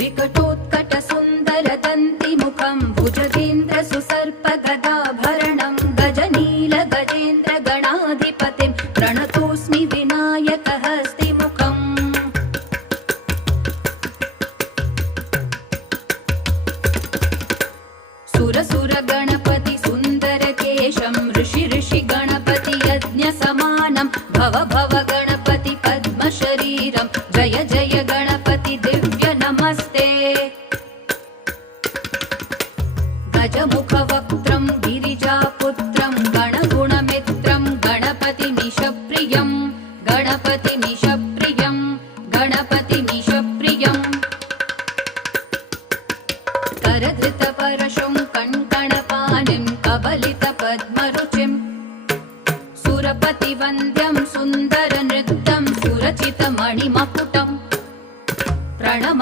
विकटोत्कटसुन्दरदन्तिमुखं भुजगेन्द्रसुसर्पगदाभरणं गजनीलगजेन्द्रगणाधिपतिं प्रणतोऽस्मि विनायकहस्तिमुखम् सुरसुरगणपति सुन्दरकेशं ऋषि गणपति यज्ञसमानं भव भव गणपति पद्मशरीरं जय जय गणपति दिव्य नमस्ते गजमुखवक्त्रं गिरिजापुत्रं गणगुणमित्रं गणपतिमीशप्रियं गणपतिमीशप्रियं गणपतिमीशप्रियं करधृतपरशुं कङ्कणपाणिं कबलितपद्मरुचिं सुरपतिवन्द्यं सुन्दरनृत्यं सुरचितमणिमकुटं प्रणम